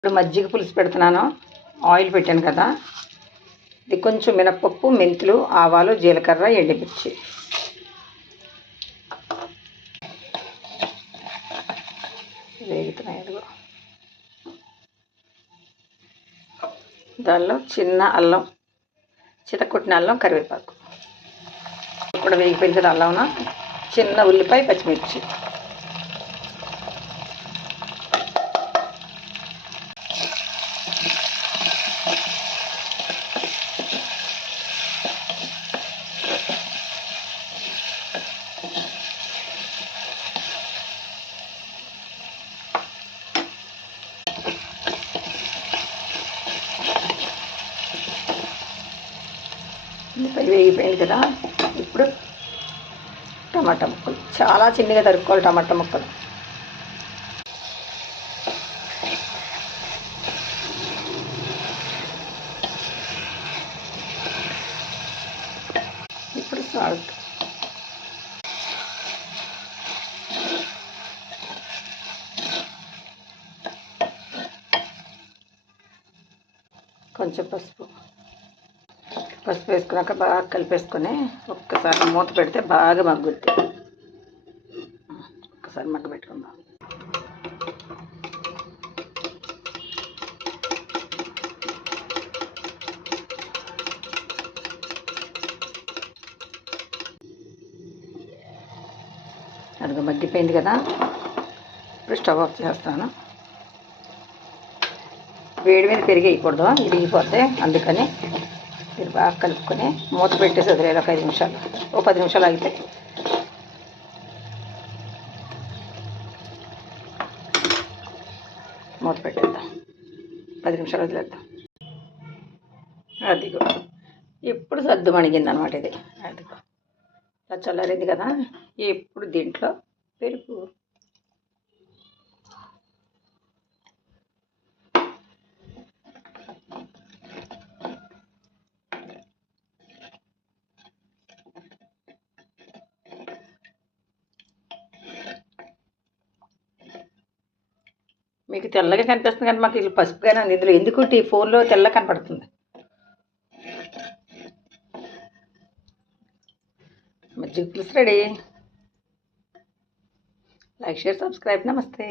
ఇప్పుడు మజ్జిగ పులుసు పెడుతున్నాను. ఆయిల్ పెట్టాను కదా, ఇది కొంచెం మినపప్పు, మెంతులు, ఆవాలు, జీలకర్ర, ఎండుమిర్చి వేగుతున్నాయి. దానిలో చిన్న అల్లం, చితకొట్టిన అల్లం, కరివేపాకు కూడా వేగిపోయింది కదా. అల్లంన చిన్న ఉల్లిపాయ, పచ్చిమిర్చి ఉల్లిపాయ వేగిపోయింది కదా. ఇప్పుడు టమాటా ముక్కలు చాలా చిన్నగా తరుక్కోవాలి. టమాటా ముక్కలు ఇప్పుడు సాల్ట్, కొంచెం పసుపు వేసుకున్నాక బాగా కలిపేసుకొని ఒక్కసారి మూత పెడితే బాగా మగ్గుద్ది. ఒక్కసారి మగ్గ పెట్టుకుందాం. అదిగో మగ్గిపోయింది కదా. ఇప్పుడు స్టవ్ ఆఫ్ చేస్తాను. వేడి మీద పెరిగి వేయకూడదు, ఇరిగిపోతే. అందుకని మీరు బాగా కలుపుకొని మూత పెట్టేసి వదిలేదు ఒక 5 నిమిషాలు. ఓ 10 నిమిషాలు ఆగితే మూత పెట్టేద్దాం. 10 నిమిషాలు వదిలేద్దాం. అదిగో ఇప్పుడు సద్దు మణిగింది అనమాట ఇది. అదిగో ఇలా చల్లారింది కదా. ఇప్పుడు దీంట్లో పెరుగు, మీకు తెల్లగా కనిపిస్తుంది కానీ మాకు ఇది పసుపుగానే ఉంది. ఇందులో ఎందుకు ఫోన్లో తెల్ల కనపడుతుంది. మజ్జిగ పులుసు రెడీ. Like, share, subscribe. నమస్తే.